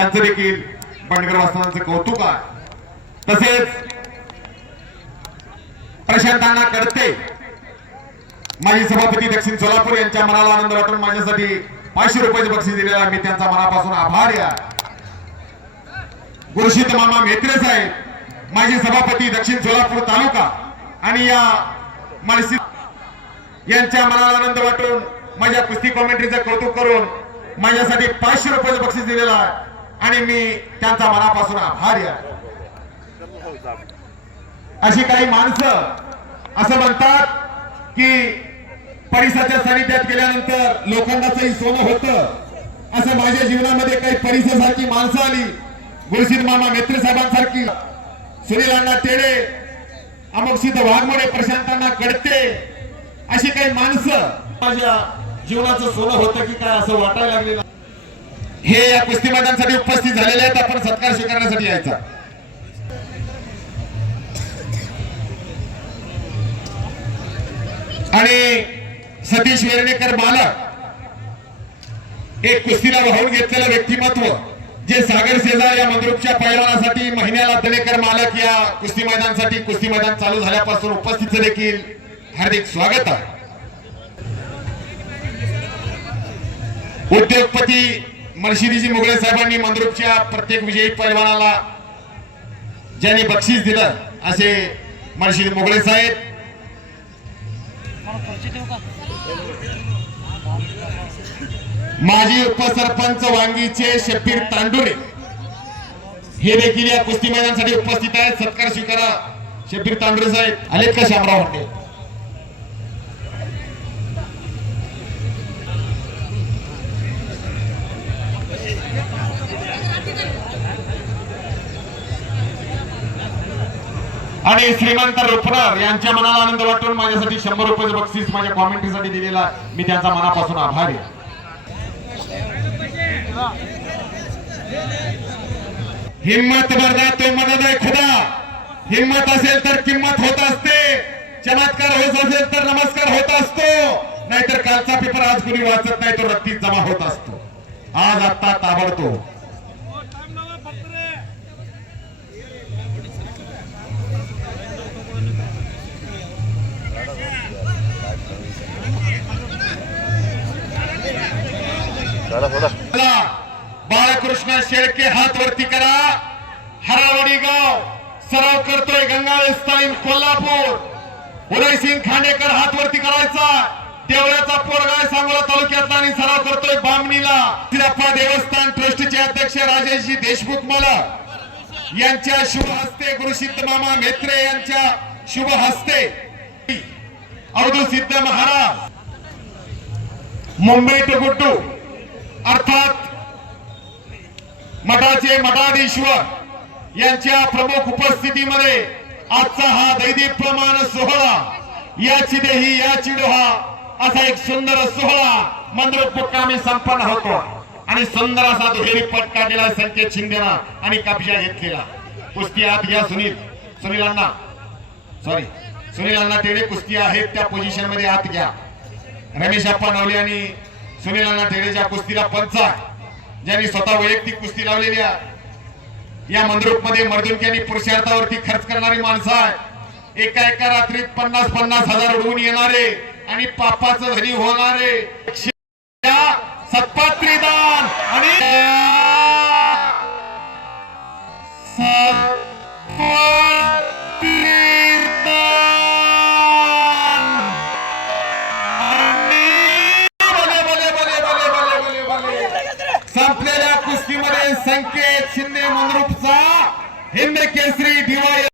त्यांचं देखील बंडगर वासनांचं कौतुक आहे। तसेच प्रशांतांना कडते माजी सभापती दक्षिण सोलापूर यांच्या मनाला आनंद वाटून माझ्यासाठी 500 रुपयाचे बक्षीस दिलेला मी त्यांचा मनापासून आभारी आहे। गुरुशीत मामा मेत्रे साहेब माजी सभापती दक्षिण सोलापूर तालुका आणि या मानसी यांच्या मनाला आनंद वाटून माझ्या कुस्ती कॉमेंट्रीचं कौतुक करून माझ्यासाठी 500 रुपयाचे बक्षीस दिलेला आहे आणि मी त्यांचा मनापासून आभारी आहे। अशी काही माणसं असं म्हणतात की परिसराच्या सानिध्यात गेल्यानंतर लोखंडाचंही सोनं होतं। असं माझ्या जीवनामध्ये काही परिसरासारखी माणसं आली, गुरुशीत मामा मेत्रे साहेबांसारखी, सुनील अण्णा टेडे, अमोक्षित वाघमोडे, प्रशांतांना कडते, अशी काही माणसं माझ्या जीवनाचं सोनं होतं की काय असं वाटायला लागलेलं। हे या कुस्ती मैदानासाठी उपस्थित झालेले आहेत, आपण सत्कार स्वीकारण्यासाठी यायचा। आणि सतीश वेर्णेकर मालक एक कुस्तीला वाहून घेतलेलं व्यक्तिमत्व, जे सागर शेजार या मंद्रुपच्या पैलवानासाठी महिन्याला दनेकर मालक या कुस्ती मैदानासाठी कुस्ती मैदान चालू झाल्यापासून उपस्थित देखील हार्दिक स्वागत आहे। उद्योगपती मर्शिदीजी मुगळे साहेबांनी मंद्रुपच्या प्रत्येक विजयी पैलवानाला ज्यांनी बक्षीस दिलं असे मर्शिदी मुगळे साहेब, माजी उपसरपंच वांगीचे शब्बीर तांडुरे हे देखील या कुस्ती मैदानासाठी उपस्थित आहेत। सत्कार स्वीकारा शब्बीर तांडुरे साहेब। आलेत का शामराव हॉटेल? आणि श्रीमंत रुपनर यांच्या मनाला आनंद वाटून माझ्यासाठी 100 रुपयाचे बक्षीस माझ्या कॉमेंट्रीसाठी दिलेला मी त्यांचा मनापासून आभारी आहे। हिम्मत मर्दा तो मदद आहे खुदा, हिम्मत असेल तर किंमत होत असते, चमत्कार होत असेल तर नमस्कार होत असतो, नाहीतर कालचा पेपर आज कुणी वाचत नाही तो रत्तीत जमा होत असतो। आज आता ताबडतोब बाळकृष्ण शेळके हात वरती करा। हरावडी गाव सराव करतोय गंगावेस्तालीन कोल्हापूर। उदयसिंग खांडेकर हात वरती करायचा। देवळ्याचा पोरगाय सांगोला तालुक्यातला आणि सराव करतोय बामणीला। तिरप्पा देवस्थान ट्रस्टचे अध्यक्ष राजेशजी देशमुख मालक यांच्या शुभ हस्ते, गुरुसिद्ध मामा मेत्रे यांच्या शुभ हस्ते, अवधूत सिद्ध महाराज मुंबई टू गुड्डू अर्थात मठाचे मठाधीश्वर यांच्या प्रमुख उपस्थितीमध्ये आजचा हा दैदीप्यमान सोहळा, याची देही याची डोहा असा एक सुंदर सोहळा मंद्रुप मुक्कामी संपन्न होतो। आणि सुंदर असा दुहेरी पट काढलेला संकेत शिंदेना आणि कब्जा घेतलेला। कुस्ती आत घ्या सुनील अण्णा टेडे कुस्ती आहेत त्या पोझिशन मध्ये आत घ्या। रमेश अप्पा नवले आणि सुनील अण्णा टेडेच्या कुस्तीला पंच ज्यांनी स्वतः वैयक्तिक कुस्ती लावलेली आहे। या मंद्रुप मध्ये मर्दुनकी आणि पुरुषार्थावरती खर्च करणारी माणसं आहे। एका रात्रीत 50-50 हजार उडवून येणारे आणि पापाचं धनी होणारे सत्पात्री दान आणि संपलेल्या कुस्तीमध्ये संकेत शिंदे मंद्रुपचा हिंद केसरी दिवाळी